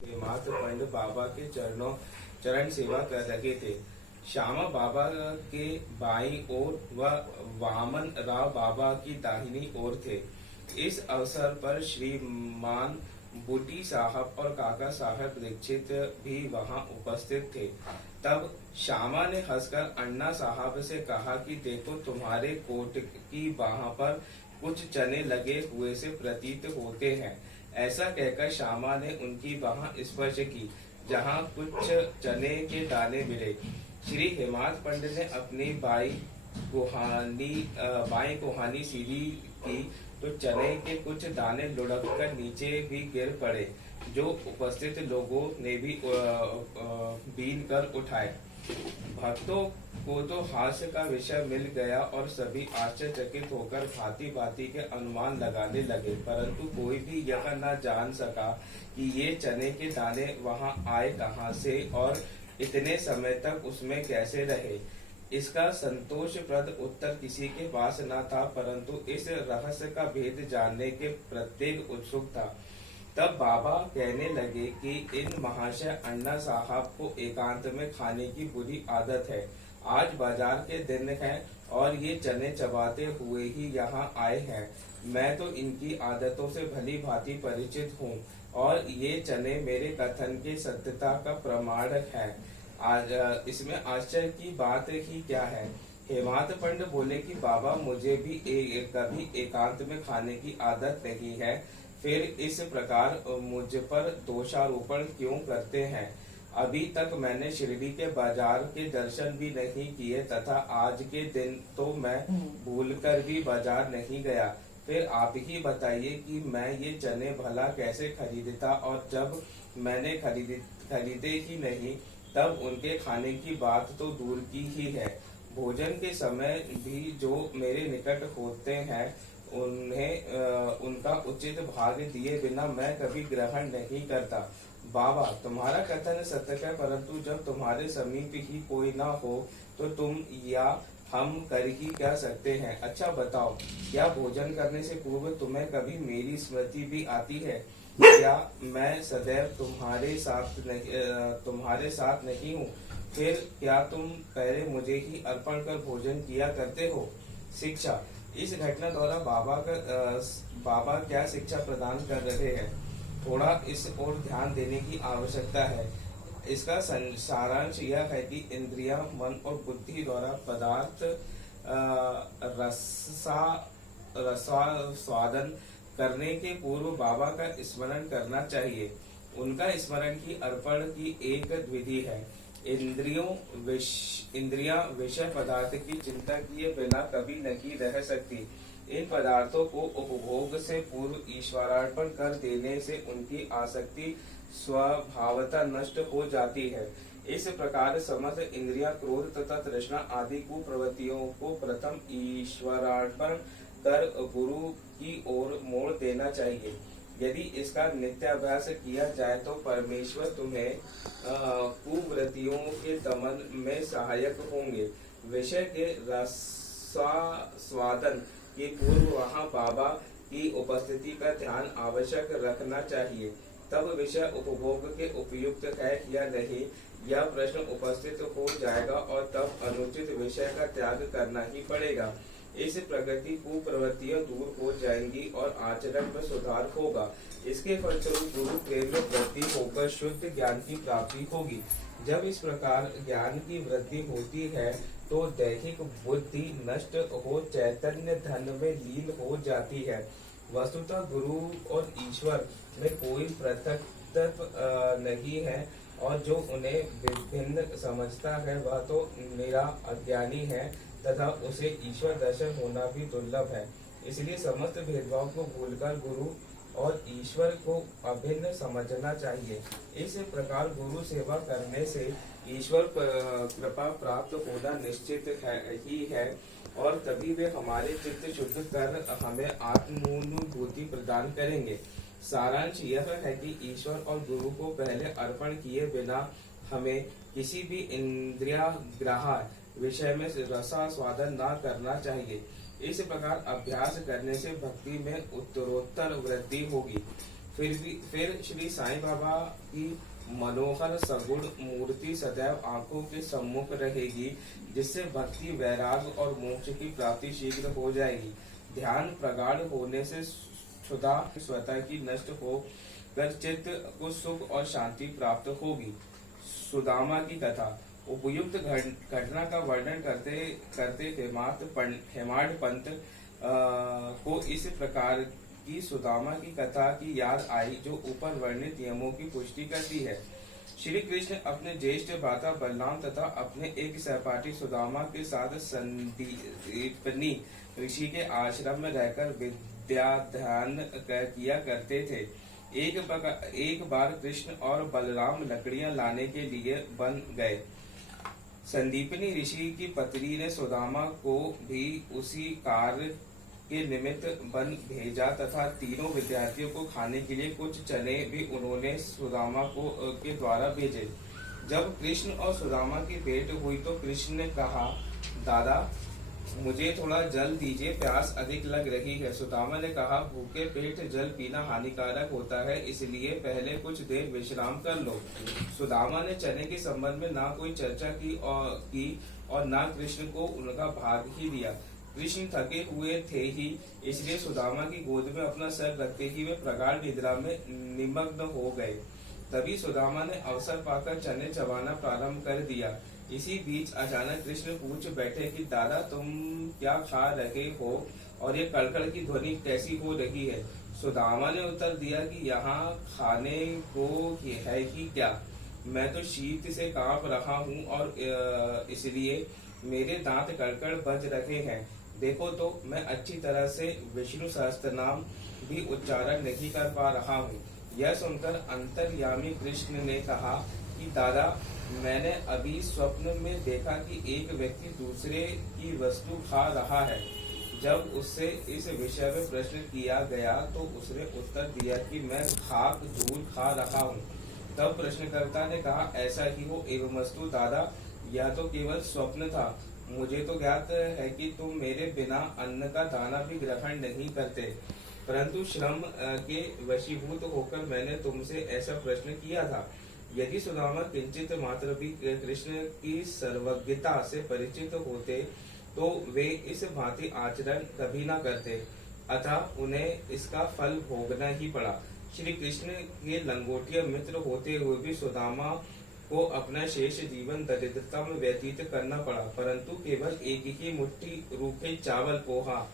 हेमंत पंडित बाबा के चरण सेवा कर रहे थे। श्यामा बाबा के बाईं ओर व वामन राव बाबा की दाहिनी ओर थे। इस अवसर पर श्रीमान बूटी साहब और काका साहब दीक्षित भी वहां उपस्थित थे। तब श्यामा ने हंसकर अन्ना साहब से कहा कि देखो, तुम्हारे कोट की बाह पर कुछ चने लगे हुए से प्रतीत होते हैं। ऐसा कहकर श्यामा ने उनकी बाह स्पर्श की, जहां कुछ चने के दाने मिले। श्री हेमंत पंडित ने अपनी बाई कोहानी सीधी की तो चने के कुछ दाने लुढ़ककर नीचे भी गिर पड़े, जो उपस्थित लोगों ने भी बीन कर उठाए। भक्तों को तो हास्य का विषय मिल गया और सभी आश्चर्यचकित होकर भांति भांति के अनुमान लगाने लगे, परंतु कोई भी यह न जान सका कि ये चने के दाने वहां आए कहां से और इतने समय तक उसमें कैसे रहे। इसका संतोषप्रद उत्तर किसी के पास न था, परंतु इस रहस्य का भेद जानने के प्रत्येक उत्सुक था। तब बाबा कहने लगे कि इन महाशय अन्ना साहब को एकांत में खाने की बुरी आदत है। आज बाजार के दिन है और ये चने चबाते हुए ही यहाँ आए हैं। मैं तो इनकी आदतों से भली भांति परिचित हूँ और ये चने मेरे कथन के सत्यता का प्रमाण है। आज इसमें आश्चर्य की बात ही क्या है। हेमंत पंडित बोले कि बाबा, मुझे भी कभी एकांत में खाने की आदत नहीं है, फिर इस प्रकार मुझ पर दोषारोपण क्यों करते हैं। अभी तक मैंने शिरडी के बाजार के दर्शन भी नहीं किए तथा आज के दिन तो मैं भूलकर भी बाजार नहीं गया। फिर आप ही बताइए कि मैं ये चने भला कैसे खरीदता, और जब मैंने खरीदे ही नहीं तब उनके खाने की बात तो दूर की ही है। भोजन के समय भी जो मेरे निकट होते हैं उन्हें उनका उचित भाग दिए बिना मैं कभी ग्रहण नहीं करता। बाबा, तुम्हारा कथन सत्य है, परंतु जब तुम्हारे समीप ही कोई ना हो तो तुम या हम कर ही क्या सकते हैं। अच्छा बताओ, क्या भोजन करने से पूर्व तुम्हें कभी मेरी स्मृति भी आती है? क्या मैं सदैव तुम्हारे साथ नहीं हूँ? फिर क्या तुम पहले मुझे ही अर्पण कर भोजन किया करते हो? शिक्षा। इस घटना द्वारा बाबा क्या शिक्षा प्रदान कर रहे हैं, थोड़ा इस ओर ध्यान देने की आवश्यकता है। इसका सारांश यह है कि इंद्रियां, मन और बुद्धि द्वारा पदार्थ रसास्वादन करने के पूर्व बाबा का स्मरण करना चाहिए। उनका स्मरण ही अर्पण की एक विधि है। इंद्रियां विषय पदार्थ की चिंता किए बिना कभी नहीं रह सकती। इन पदार्थों को उपभोग से पूर्व ईश्वरार्पण कर देने से उनकी आसक्ति स्वभावतः नष्ट हो जाती है। इस प्रकार समस्त इंद्रियां, क्रोध तथा तृष्णा आदि कुप्रवृत्तियों को प्रथम ईश्वरार्पण कर गुरु की ओर मोड़ देना चाहिए। यदि इसका नित्याभ्यास किया जाए तो परमेश्वर तुम्हें कुवृत्तियों के दमन में सहायक होंगे। विषय के रसास्वादन के पूर्व वहाँ बाबा की उपस्थिति का ध्यान आवश्यक रखना चाहिए। तब विषय उपभोग के उपयुक्त है या नहीं, यह प्रश्न उपस्थित हो जाएगा और तब अनुचित विषय का त्याग करना ही पड़ेगा। इस प्रगति कुप्रवृत्तियां दूर हो जाएंगी और आचरण में सुधार होगा। इसके फलस्वरूप गुरु प्रेम में वृद्धि होकर शुद्ध ज्ञान की प्राप्ति होगी। जब इस प्रकार ज्ञान की वृद्धि होती है तो दैहिक बुद्धि नष्ट हो चैतन्य धन में लीन हो जाती है। वस्तुतः गुरु और ईश्वर में कोई पृथकत्व नहीं है, और जो उन्हें विभिन्न समझता है वह तो मेरा अज्ञानी है तथा उसे ईश्वर दर्शन होना भी दुर्लभ है। इसलिए समस्त भेदभाव को भूलकर गुरु और ईश्वर को अभिन्न समझना चाहिए। इस प्रकार गुरु सेवा करने से ईश्वर कृपा प्राप्त होना निश्चित ही है, और तभी वे हमारे चित्त शुद्ध कर हमें आत्मानुभूति प्रदान करेंगे। सारांश यह है कि ईश्वर और गुरु को पहले अर्पण किए बिना हमें किसी भी इंद्रियाग्राह्य विषय में रसास्वादन न करना चाहिए। इस प्रकार अभ्यास करने से भक्ति में उत्तरोत्तर वृद्धि होगी। फिर श्री साईं बाबा की मनोहर सगुण मूर्ति सदैव आंखों के सम्मुख रहेगी, जिससे भक्ति, वैराग और मोक्ष की प्राप्ति शीघ्र हो जाएगी। ध्यान प्रगाढ़ होने से क्षुधा स्वतः की नष्ट हो कर चित्त को सुख और शांति प्राप्त होगी। सुदामा की कथा। उपयुक्त घटना का वर्णन करते करते हेमाड पंत को इस प्रकार की सुदामा की कथा की याद आई, जो ऊपर वर्णित नियमों की पुष्टि करती है। श्री कृष्ण अपने ज्येष्ठ भ्राता बलराम तथा अपने एक सहपाठी सुदामा के साथ संदीपनी ऋषि के आश्रम में रहकर विद्याध्यान किया करते थे। एक बार कृष्ण और बलराम लकड़ियां लाने के लिए वन गए। संदीपनी ऋषि की पत्नी ने सुदामा को भी उसी कार्य के निमित्त वन भेजा तथा तीनों विद्यार्थियों को खाने के लिए कुछ चने भी उन्होंने सुदामा को के द्वारा भेजे। जब कृष्ण और सुदामा की भेंट हुई तो कृष्ण ने कहा, दादा मुझे थोड़ा जल दीजिए, प्यास अधिक लग रही है। सुदामा ने कहा, भूखे पेट जल पीना हानिकारक होता है, इसलिए पहले कुछ देर विश्राम कर लो। सुदामा ने चने के संबंध में ना कोई चर्चा की और ना कृष्ण को उनका भाग ही दिया। कृष्ण थके हुए थे ही, इसलिए सुदामा की गोद में अपना सर रखते ही वे प्रगाढ़ निद्रा में निमग्न हो गए। तभी सुदामा ने अवसर पाकर चने चबाना प्रारंभ कर दिया। इसी बीच अचानक कृष्ण पूछ बैठे कि दादा तुम क्या खा रहे हो और ये कड़कड़ की ध्वनि कैसी हो रही है। सुदामा ने उत्तर दिया कि यहाँ खाने को है ही क्या, मैं तो शीत से कांप रहा हूँ और इसलिए मेरे दांत कड़कड़ बज रहे हैं। देखो तो मैं अच्छी तरह से विष्णु सहस्त्र नाम भी उच्चारण नहीं कर पा रहा हूँ। यह सुनकर अंतर्यामी कृष्ण ने कहा कि दादा मैंने अभी स्वप्न में देखा कि एक व्यक्ति दूसरे की वस्तु खा रहा है। जब उससे इस विषय में प्रश्न किया गया तो उसने उत्तर दिया कि मैं खाक धूल खा रहा हूँ। तब प्रश्नकर्ता ने कहा, ऐसा ही हो एवं वस्तु दादा, यह तो केवल स्वप्न था। मुझे तो ज्ञात है कि तुम मेरे बिना अन्न का दाना भी ग्रहण नहीं करते, परंतु श्रम के वशीभूत होकर मैंने तुमसे ऐसा प्रश्न किया था। यदि सुदामा किंचित मात्र भी कृष्ण की सर्वज्ञता से परिचित होते तो वे इस भांति आचरण कभी न करते, अतः उन्हें इसका फल भोगना ही पड़ा। श्री कृष्ण के लंगोटिया मित्र होते हुए भी सुदामा को अपना शेष जीवन दरिद्रता में व्यतीत करना पड़ा, परंतु केवल एक ही मुट्ठी रूखे चावल पोहा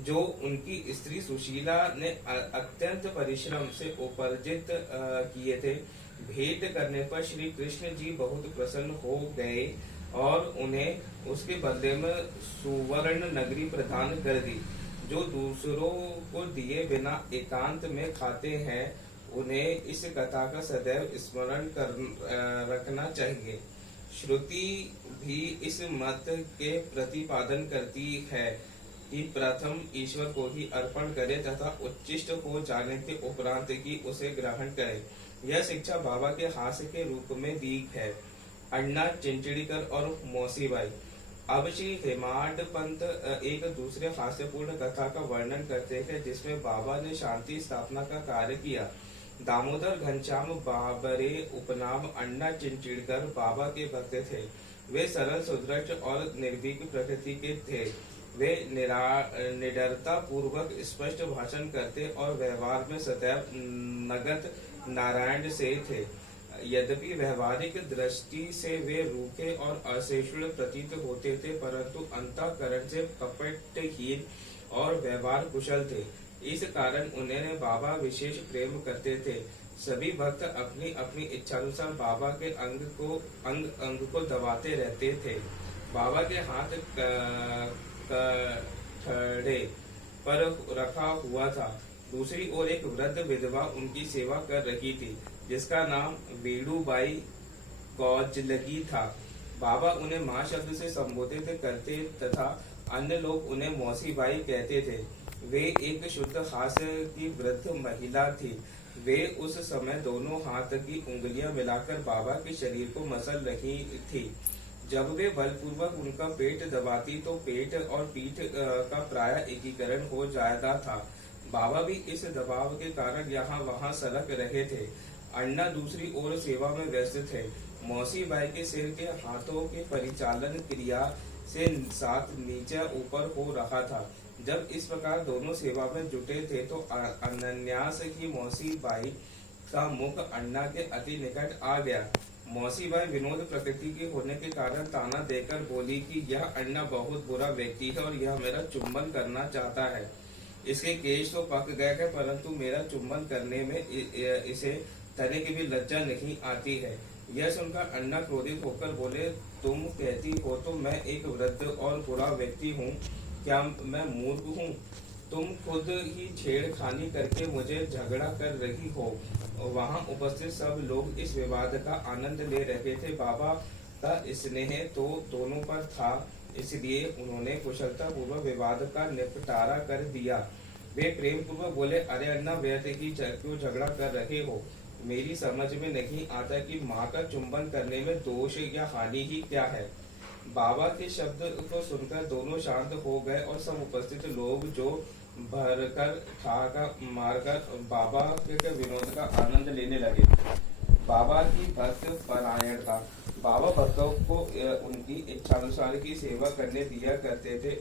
जो उनकी स्त्री सुशीला ने अत्यंत परिश्रम से उपार्जित किए थे, भेंट करने पर श्री कृष्ण जी बहुत प्रसन्न हो गए और उन्हें उसके बदले में सुवर्ण नगरी प्रदान कर दी। जो दूसरों को दिए बिना एकांत में खाते हैं, उन्हें इस कथा का सदैव स्मरण रखना चाहिए। श्रुति भी इस मत के प्रतिपादन करती है कि प्रथम ईश्वर को ही अर्पण करे तथा उच्चिष्ट हो जाने के उपरांत की उसे ग्रहण करे। यह शिक्षा बाबा के हास्य के रूप में दी है। अन्ना चिंचड़ीकर और मौसीबाई। अब श्री हेमाड पंत एक दूसरे हास्यपूर्ण कथा का वर्णन करते हैं जिसमें बाबा ने शांति स्थापना का कार्य किया। दामोदर घनश्याम बाबरे उपनाम अन्ना चिंचड़ीकर बाबा के भक्त थे। वे सरल, सुदृढ़ और निर्भीक प्रकृति के थे। वे निडरता पूर्वक स्पष्ट भाषण करते और व्यवहार में सदैव नगद नारायण से थे। यद्यपि व्यवहारिक दृष्टि से वे रूखे और असहिष्णु प्रतीत होते थे, परंतु अंतःकरण से कपटहीन और व्यवहार कुशल थे। इस कारण उन्हें बाबा विशेष प्रेम करते थे। सभी भक्त अपनी अपनी इच्छानुसार बाबा के अंग को दबाते रहते थे। बाबा के हाथ खड़े पर रखा हुआ था। दूसरी ओर एक वृद्ध विधवा उनकी सेवा कर रही थी, जिसका नाम वेणुबाई कौजलगी था। बाबा उन्हें माँ शब्द से संबोधित करते तथा अन्य लोग उन्हें मौसीबाई कहते थे। वे एक शुद्ध हास्य की वृद्ध महिला थी। वे उस समय दोनों हाथ की उंगलियां मिलाकर बाबा के शरीर को मसल रही थी। जब वे बलपूर्वक उनका पेट दबाती तो पेट और पीठ का प्राय एकीकरण हो जाता था। बाबा भी इस दबाव के कारण यहाँ वहाँ सरक रहे थे। अन्ना दूसरी ओर सेवा में व्यस्त थे। मौसी बाई के सिर के हाथों के परिचालन क्रिया से साथ नीचे ऊपर हो रहा था। जब इस प्रकार दोनों सेवा में जुटे थे तो अनन्यास की मौसी बाई का मुख अन्ना के अति निकट आ गया। मौसी बाई विनोद प्रकृति के होने के कारण ताना देकर बोली कि यह अन्ना बहुत बुरा व्यक्ति है और यह मेरा चुंबन करना चाहता है। इसके केश तो पक गए हैं, परंतु मेरा चुंबन करने में इसे तने की भी लज्जा नहीं आती है। यह सुनकर अन्ना क्रोधित होकर बोले, तुम कहती हो तो मैं एक वृद्ध और बुरा व्यक्ति हूँ? क्या मैं मूर्ख हूँ? तुम खुद ही छेड़खानी करके मुझे झगड़ा कर रही हो। वहां उपस्थित सब लोग इस विवाद का आनंद ले रहे थे। बाबा का स्नेह तो दोनों पर था, इसलिए उन्होंने कुशलता पूर्वक विवाद का निपटारा कर दिया। वे प्रेम पूर्वक बोले, अरे अन्ना, व्यर्थ की क्यों झगड़ा कर रहे हो? मेरी समझ में नहीं आता कि माँ का चुंबन करने में दोष या हानि ही क्या है। बाबा के शब्द को सुनकर दोनों शांत हो गए और सब उपस्थित लोग जो भरकर ठाका मारकर बाबा के विनोद का आनंद लेने लगे। बाबा की भक्त परायणता। बाबा भक्तों को उनकी इच्छानुसार की सेवा करने दिया करते थे